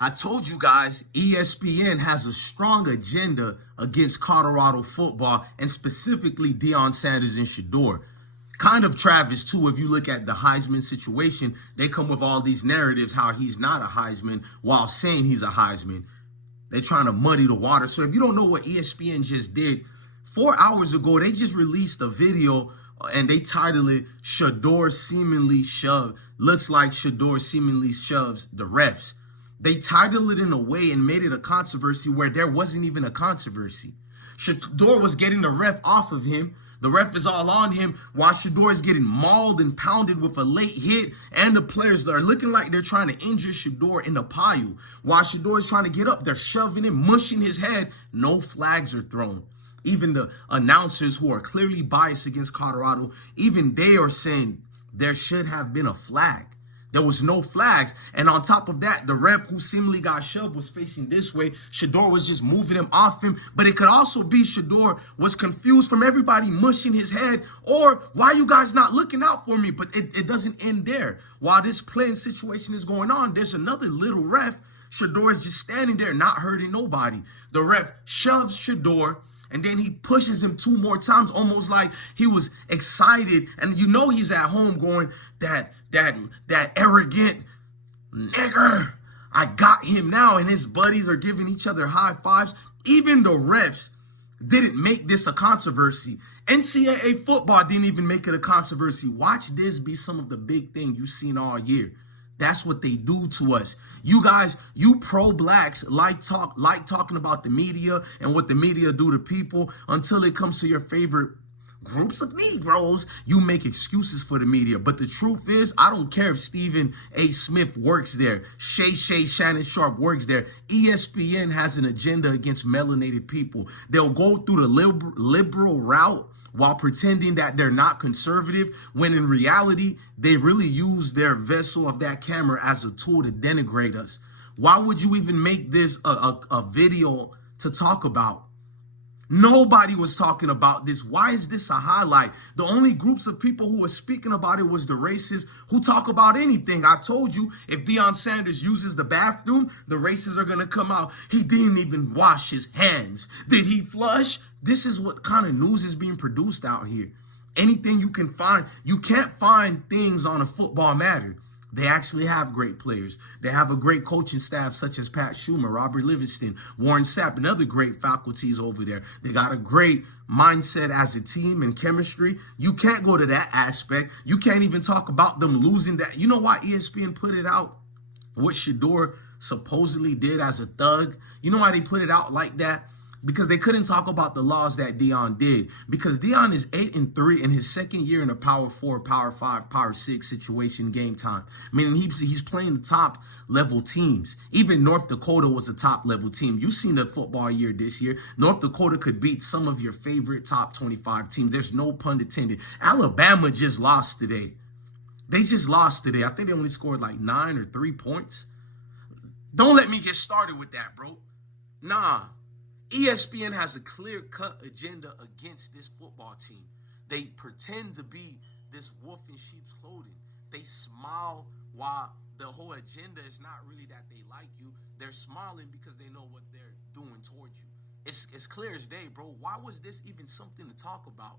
I told you guys, ESPN has a strong agenda against Colorado football and specifically Deion Sanders and Shedeur. Kind of Travis, too, if you look at the Heisman situation, they come with all these narratives how he's not a Heisman while saying he's a Heisman. They're trying to muddy the water. So if you don't know what ESPN just did, 4 hours ago, they just released a video and they titled it Shedeur seemingly shoved. Looks like Shedeur seemingly shoves the refs. They titled it in a way and made it a controversy where there wasn't even a controversy. Shedeur was getting the ref off of him. The ref is all on him while Shedeur is getting mauled and pounded with a late hit. And the players are looking like they're trying to injure Shedeur in the pile. While Shedeur is trying to get up, they're shoving him, mushing his head. No flags are thrown. Even the announcers who are clearly biased against Colorado, even they are saying there should have been a flag. There was no flags. And on top of that, the ref who seemingly got shoved was facing this way. Shedeur was just moving him off him. But it could also be Shedeur was confused from everybody mushing his head. Or, why are you guys not looking out for me? But it doesn't end there. While this playing situation is going on, there's another little ref. Shedeur is just standing there, not hurting nobody. The ref shoves Shedeur. And then he pushes him 2 more times, almost like he was excited. And you know he's at home going, that arrogant nigger, I got him now. And his buddies are giving each other high fives. Even the refs didn't make this a controversy. NCAA football didn't even make it a controversy. Watch this be some of the big thing you've seen all year. That's what they do to us. You guys, you pro-blacks like talking about the media and what the media do to people until it comes to your favorite groups of Negroes. You make excuses for the media. But the truth is, I don't care if Stephen A. Smith works there, Shannon Sharp works there. ESPN has an agenda against melanated people. They'll go through the liberal route while pretending that they're not conservative, when in reality, they really use their vessel of that camera as a tool to denigrate us. Why would you even make this a video to talk about? Nobody was talking about this. Why is this a highlight? The only groups of people who were speaking about it was the racists who talk about anything. I told you, if Deion Sanders uses the bathroom, the racists are going to come out. He didn't even wash his hands. Did he flush? This is what kind of news is being produced out here. Anything you can find. You can't find things on a Football Matter. They actually have great players. They have a great coaching staff such as Pat Schumer, Robert Livingston, Warren Sapp, and other great faculties over there. They got a great mindset as a team and chemistry. You can't go to that aspect. You can't even talk about them losing that. You know why ESPN put it out? What Shedeur supposedly did as a thug. You know why they put it out like that? Because they couldn't talk about the laws that Deion did. Because Deion is 8-3 in his second year in a Power 4, Power 5, Power 6 situation game time. Meaning he's playing the top level teams. Even North Dakota was a top level team. You've seen the football year this year. North Dakota could beat some of your favorite top 25 teams. There's no pun intended. Alabama just lost today. They just lost today. I think they only scored like 9 or 3 points. Don't let me get started with that, bro. Nah. ESPN has a clear-cut agenda against this football team. They pretend to be this wolf in sheep's clothing. They smile while the whole agenda is not really that they like you. They're smiling because they know what they're doing towards you. It's clear as day, bro. Why was this even something to talk about?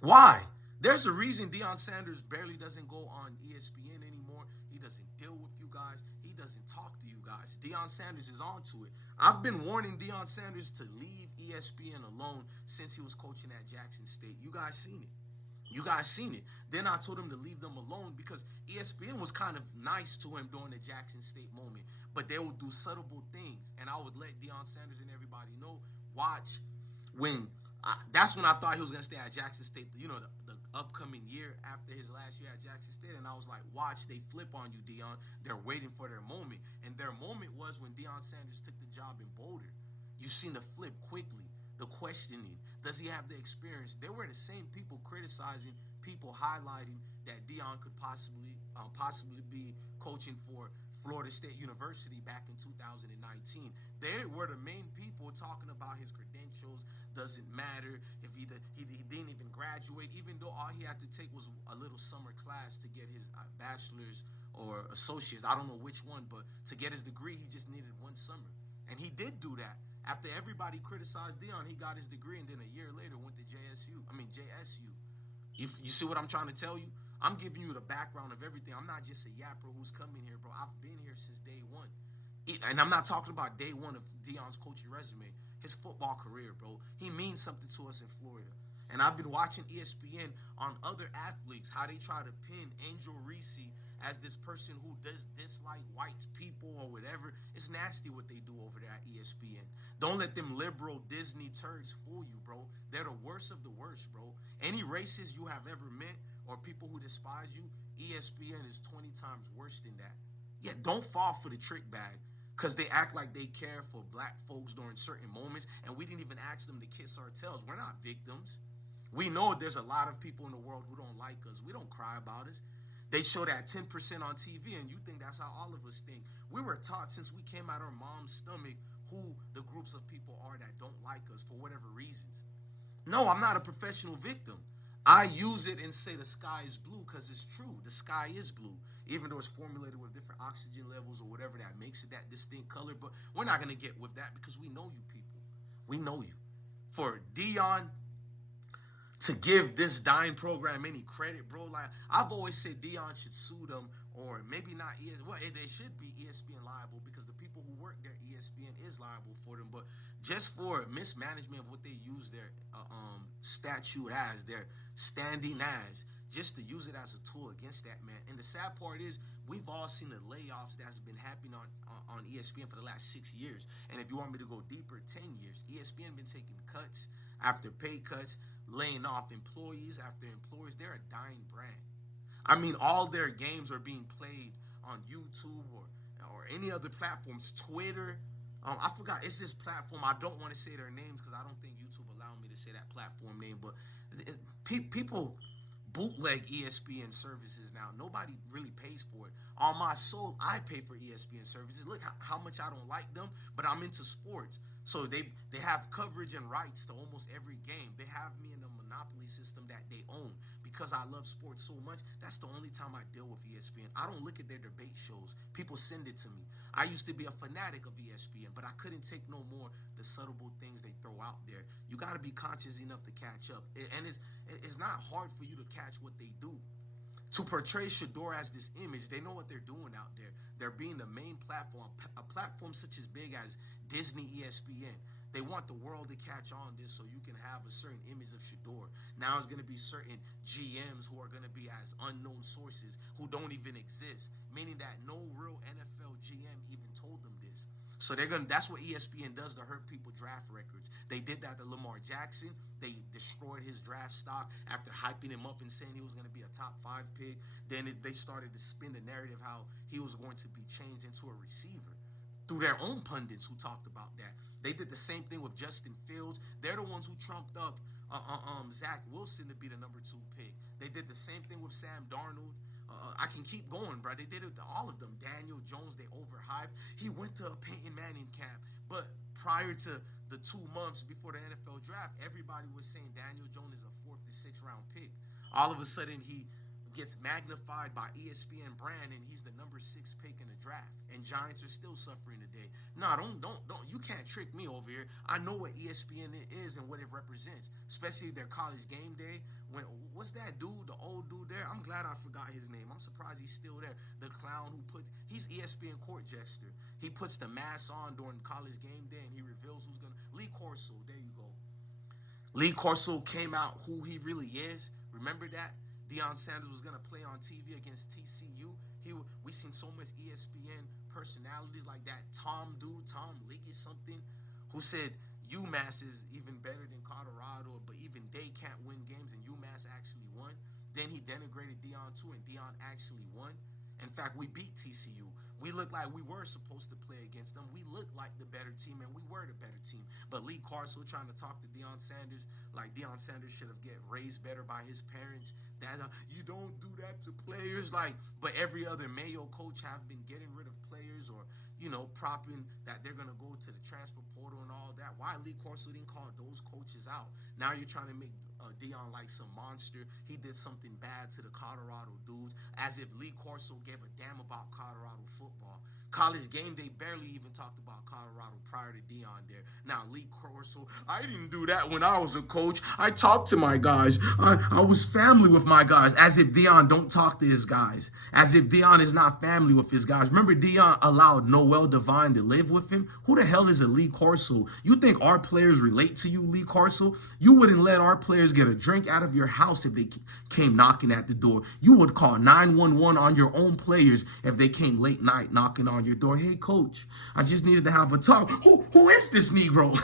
Why? There's a reason Deion Sanders barely doesn't go on ESPN anymore. He doesn't deal with you guys. He doesn't talk to you guys. Deion Sanders is onto it. I've been warning Deion Sanders to leave ESPN alone since he was coaching at Jackson State. You guys seen it. Then I told him to leave them alone because ESPN was kind of nice to him during the Jackson State moment. But they would do subtle things. And I would let Deion Sanders and everybody know, watch, that's when I thought he was going to stay at Jackson State, the upcoming year after his last year at Jackson State. And I was like, watch, they flip on you, Deion. They're waiting for their moment. And their moment was when Deion Sanders took the job in Boulder. You seen the flip quickly, the questioning. Does he have the experience? They were the same people criticizing, people highlighting that Deion could possibly be coaching for Florida State University back in 2019. They were the main people talking about his credentials. Doesn't matter if he didn't even graduate, even though all he had to take was a little summer class to get his bachelor's or associates. I don't know which one, but to get his degree, he just needed 1 summer. And he did do that. After everybody criticized Dion, he got his degree, and then a year later went to JSU. You see what I'm trying to tell you? I'm giving you the background of everything. I'm not just a yapper who's coming here, bro. I've been here since day one. And I'm not talking about day one of Dion's coaching resume. His football career, bro. He means something to us in Florida. And I've been watching ESPN on other athletes, how they try to pin Angel Reese as this person who does dislike white people or whatever. It's nasty what they do over there at ESPN. Don't let them liberal Disney turds fool you, bro. They're the worst of the worst, bro. Any racist you have ever met or people who despise you, ESPN is 20 times worse than that. Yeah, don't fall for the trick bag because they act like they care for black folks during certain moments, and we didn't even ask them to kiss our tails. We're not victims. We know there's a lot of people in the world who don't like us. We don't cry about us. They show that 10% on TV, and you think that's how all of us think. We were taught since we came out our mom's stomach who the groups of people are that don't like us for whatever reasons. No, I'm not a professional victim. I use it and say the sky is blue because it's true. The sky is blue, even though it's formulated with different oxygen levels or whatever that makes it that distinct color. But we're not going to get with that because we know you people. We know you. For Dion to give this dying program any credit, bro, like I've always said Dion should sue them, or maybe not ESPN. Well, they should be ESPN liable because the people who work there, ESPN is liable for them. But just for mismanagement of what they use their statute as, their standing as, just to use it as a tool against that man. And the sad part is we've all seen the layoffs that's been happening on ESPN for the last 6 years. And if you want me to go deeper, 10 years. ESPN been taking cuts after pay cuts, laying off employees after employees. They're a dying brand. I mean, all their games are being played on YouTube or any other platforms, Twitter. I forgot, it's this platform. I don't want to say their names because I don't think YouTube allowed me to say that platform name. But people bootleg ESPN services now. Nobody really pays for it. On my soul, I pay for ESPN services. Look how much I don't like them, but I'm into sports. So they have coverage and rights to almost every game. They have me in a monopoly system that they own. Because I love sports so much, that's the only time I deal with ESPN. I don't look at their debate shows. People send it to me. I used to be a fanatic of ESPN, but I couldn't take no more the subtle things they throw out there. You got to be conscious enough to catch up. And it's not hard for you to catch what they do. To portray Shedeur as this image, they know what they're doing out there. They're being the main platform, a platform such as big as Disney ESPN. They want the world to catch on this so you can have a certain image of Shedeur. Now it's going to be certain GMs who are going to be as unknown sources who don't even exist, meaning that no real NFL GM even told them this. So that's what ESPN does to hurt people draft records. They did that to Lamar Jackson. They destroyed his draft stock after hyping him up and saying he was going to be a top 5 pick. Then they started to spin the narrative how he was going to be changed into a receiver through their own pundits who talked about that. They did the same thing with Justin Fields. They're the ones who trumped up Zach Wilson to be the number 2 pick. They did the same thing with Sam Darnold. I can keep going, bro. They did it to all of them. Daniel Jones, they overhyped. He went to a Peyton Manning camp. But prior to the 2 months before the NFL draft, everybody was saying Daniel Jones is a 4th to 6th round pick. All of a sudden, he gets magnified by ESPN brand, and he's the number 6 pick in the draft. And Giants are still suffering today. No, don't. You can't trick me over here. I know what ESPN is and what it represents, especially their college game day. What's that dude, the old dude there? I'm glad I forgot his name. I'm surprised he's still there. The clown he's ESPN court jester. He puts the mask on during college game day, and he reveals who's going to. Lee Corso, there you go. Lee Corso came out who he really is. Remember that? Deion Sanders was going to play on TV against TCU. We seen so much ESPN personalities like that Tom Leakey something, who said UMass is even better than Colorado, but even they can't win games, and UMass actually won. Then he denigrated Deion too, and Deion actually won. In fact, we beat TCU. We looked like we were supposed to play against them. We looked like the better team, and we were the better team. But Lee Corso trying to talk to Deion Sanders like Deion Sanders should have get raised better by his parents. That you don't do that to players. But every other Mayo coach have been getting rid of players or propping that they're gonna go to the transfer portal and all that. Why Lee Corso didn't call those coaches out? Now you're trying to make Dion like some monster. He did something bad to the Colorado dudes, as if Lee Corso gave a damn about Colorado football. College Game Day barely even talked about Colorado prior to Dion there. Now, Lee Corso, I didn't do that when I was a coach. I talked to my guys. I was family with my guys, as if Dion don't talk to his guys, as if Dion is not family with his guys. Remember, Dion allowed Noel Devine to live with him? Who the hell is a Lee Corso? You think our players relate to you, Lee Corso? You wouldn't let our players get a drink out of your house if they came knocking at the door. You would call 911 on your own players if they came late night knocking on your door. Hey, coach, I just needed to have a talk. Who is this Negro?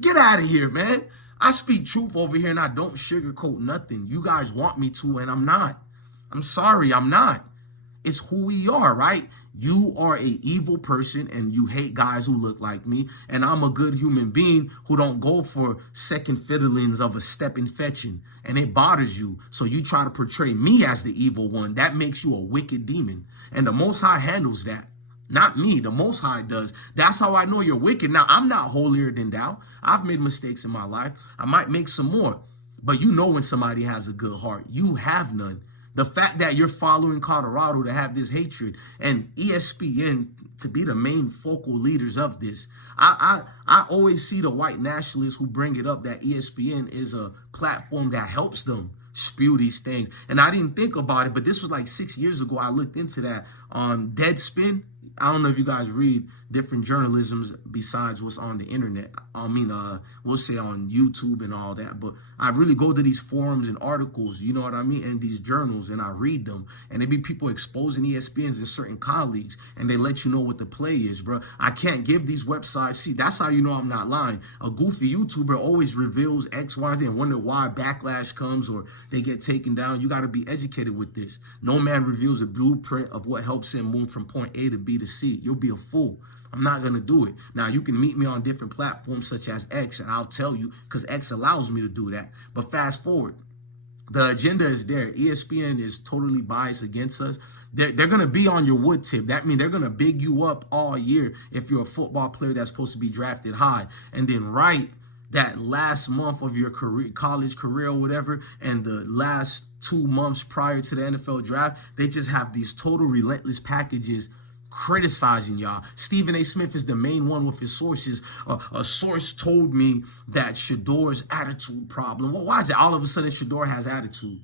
Get out of here, man. I speak truth over here and I don't sugarcoat nothing. You guys want me to and I'm not. I'm sorry, I'm not. It's who we are, right? You are a evil person and you hate guys who look like me. And I'm a good human being who don't go for second fiddlings of a stepping fetching. And it bothers you. So you try to portray me as the evil one. That makes you a wicked demon. And the Most High handles that. Not me, the Most High does. That's how I know you're wicked. Now, I'm not holier than thou. I've made mistakes in my life. I might make some more. But you know when somebody has a good heart. You have none. The fact that you're following Colorado to have this hatred and ESPN to be the main focal leaders of this. I always see the white nationalists who bring it up that ESPN is a platform that helps them spew these things. And I didn't think about it, but this was like 6 years ago. I looked into that on Deadspin. I don't know if you guys read different journalisms besides what's on the internet. We'll say on YouTube and all that. But I really go to these forums and articles, you know what I mean, and these journals, and I read them. And there be people exposing ESPNs and certain colleagues, and they let you know what the play is, bro. I can't give these websites. See, that's how you know I'm not lying. A goofy YouTuber always reveals X, Y, Z and wonder why backlash comes or they get taken down. You got to be educated with this. No man reveals a blueprint of what helps him move from point A to B to C. You'll be a fool. I'm not going to do it. Now, you can meet me on different platforms such as X, and I'll tell you because X allows me to do that. But fast forward. The agenda is there. ESPN is totally biased against us. They're going to be on your wood tip. That means they're going to big you up all year if you're a football player that's supposed to be drafted high. And then right that last month of your career, college career or whatever, and the last 2 months prior to the NFL draft, they just have these total relentless packages criticizing y'all. Stephen A. Smith is the main one with his sources. A source told me that Shedeur's attitude problem. Well, why is it all of a sudden Shedeur has attitude?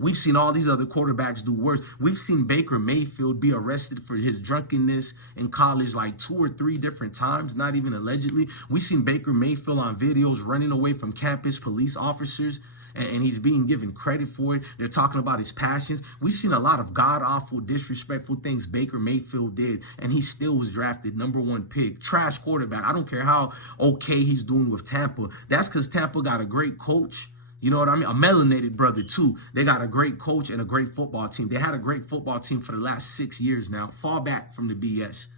We've seen all these other quarterbacks do worse. We've seen Baker Mayfield be arrested for his drunkenness in college like 2 or 3 different times, not even allegedly. We've seen Baker Mayfield on videos running away from campus police officers, and he's being given credit for it. They're talking about his passions. We've seen a lot of god-awful, disrespectful things Baker Mayfield did, and he still was drafted #1 pick. Trash quarterback. I don't care how okay he's doing with Tampa. That's because Tampa got a great coach. You know what I mean? A melanated brother, too. They got a great coach and a great football team. They had a great football team for the last 6 years now. Fall back from the BS.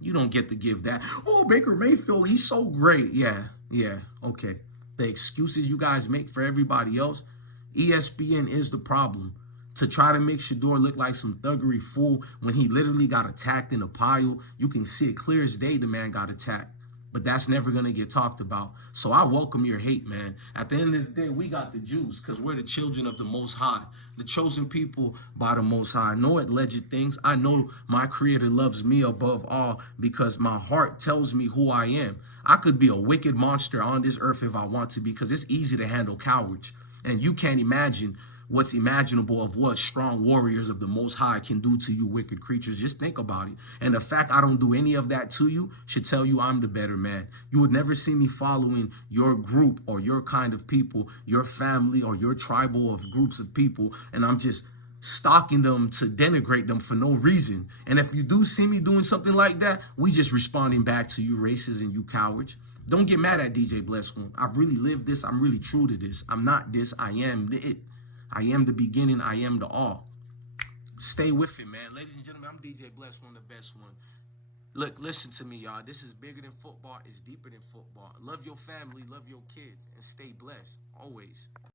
You don't get to give that. Oh, Baker Mayfield, he's so great. Yeah, okay. The excuses you guys make for everybody else, ESPN is the problem. To try to make Shedeur look like some thuggery fool when he literally got attacked in a pile, you can see it clear as day the man got attacked. But that's never going to get talked about. So I welcome your hate, man. At the end of the day, we got the Jews because we're the children of the Most High, the chosen people by the Most High. No alleged things. I know my Creator loves me above all because my heart tells me who I am. I could be a wicked monster on this earth if I want to because it's easy to handle cowards. And you can't imagine what's imaginable of what strong warriors of the Most High can do to you wicked creatures. Just think about it. And the fact I don't do any of that to you should tell you I'm the better man. You would never see me following your group or your kind of people, your family or your tribal of groups of people, and I'm just stalking them to denigrate them for no reason. And if you do see me doing something like that, we just responding back to you racists and you cowards. Don't get mad at DJ Bless One. I've really lived this. I'm really true to this. I'm not this. I am it. I am the beginning. I am the all. Stay with it, man. Ladies and gentlemen, I'm DJ Bless One, the best one. Look, listen to me, y'all. This is bigger than football. It's deeper than football. Love your family. Love your kids. And stay blessed. Always.